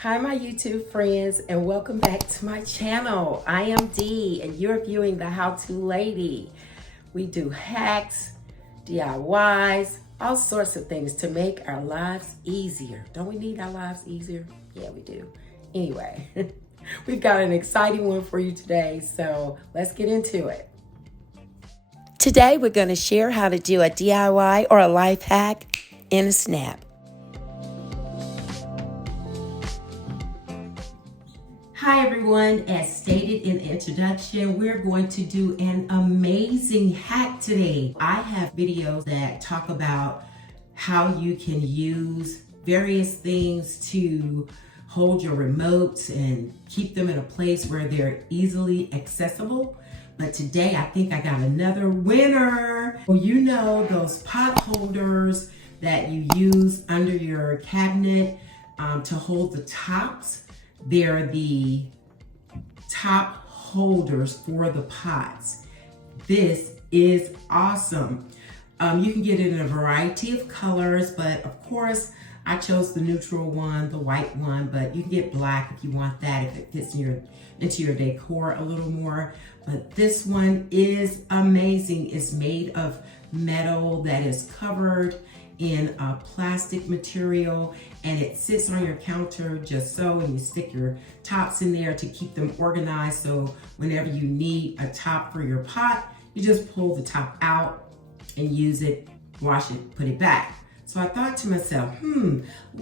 Hi my YouTube friends, and welcome back to my channel. I am Dee and you're viewing the How To Lady. We do hacks, DIYs, all sorts of things to make our lives easier. Don't we need our lives easier? Yeah, we do. Anyway, we've got an exciting one for you today, so let's get into it. Today we're going to share how to do a DIY or a life hack in a snap. Hi everyone, as stated in the introduction, we're going to do an amazing hack today. I have videos that talk about how you can use various things to hold your remotes and keep them in a place where they're easily accessible. But today I think I got another winner. Well, you know those pot holders that you use under your cabinet to hold the tops? They're the top holders for the pots. This is awesome. You can get it in a variety of colors, but of course, I chose the neutral one, the white one, but you can get black if you want that, if it fits into your decor a little more. But this one is amazing. It's made of metal that is covered in a plastic material, and it sits on your counter just so, and you stick your tops in there to keep them organized. So whenever you need a top for your pot, you just pull the top out and use it, wash it, put it back. So I thought to myself,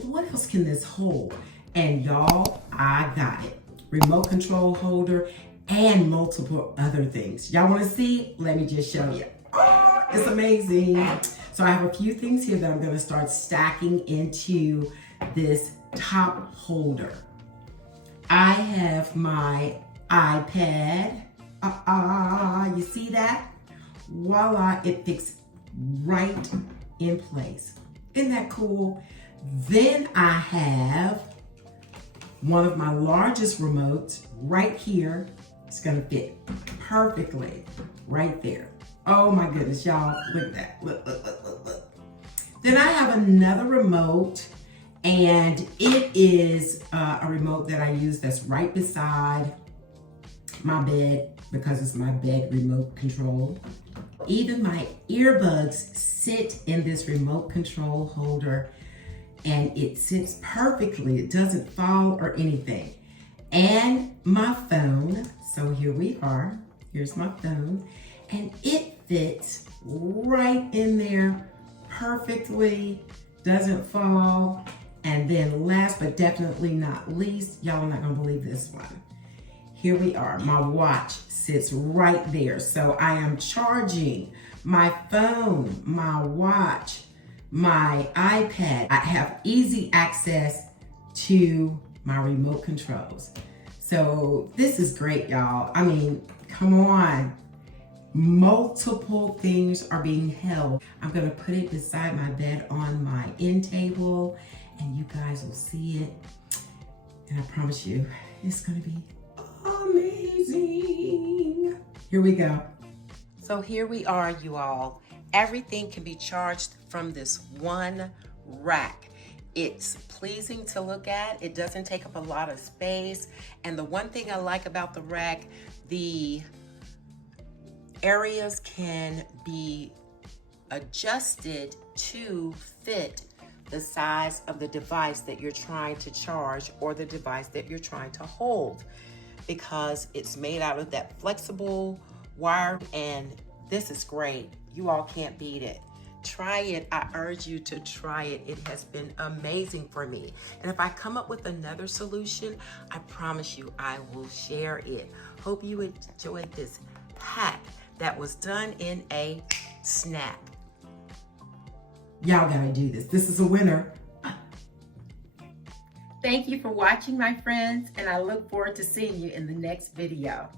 what else can this hold? And y'all, I got it. Remote control holder and multiple other things. Y'all wanna see? Let me just show you. Oh, it's amazing. So I have a few things here that I'm gonna start stacking into this top holder. I have my iPad. You see that? Voila, it fits right in place. Isn't that cool? Then I have one of my largest remotes right here. It's gonna fit perfectly right there. Oh my goodness, y'all, look at that, look. Then I have another remote, and it is a remote that I use that's right beside my bed because it's my bed remote control. Even my earbuds sit in this remote control holder, and it sits perfectly. It doesn't fall or anything. And my phone, so here we are, here's my phone, and it fits right in there perfectly, doesn't fall. And then last but definitely not least, y'all are not gonna believe this one. Here we are, my watch sits right there. So I am charging my phone, my watch, my iPad. I have easy access to my remote controls. So this is great, y'all. I mean, come on. Multiple things are being held. I'm gonna put it beside my bed on my end table, and you guys will see it. And I promise you, it's gonna be amazing. Here we go. So here we are, you all. Everything can be charged from this one rack. It's pleasing to look at. It doesn't take up a lot of space. And the one thing I like about the rack, the areas can be adjusted to fit the size of the device that you're trying to charge or the device that you're trying to hold, because it's made out of that flexible wire, and this is great. You all can't beat it. Try it. I urge you to try it. It has been amazing for me. And if I come up with another solution, I promise you I will share it. Hope you enjoyed this hack that was done in a snap. Y'all gotta do this. This is a winner. Thank you for watching, my friends, and I look forward to seeing you in the next video.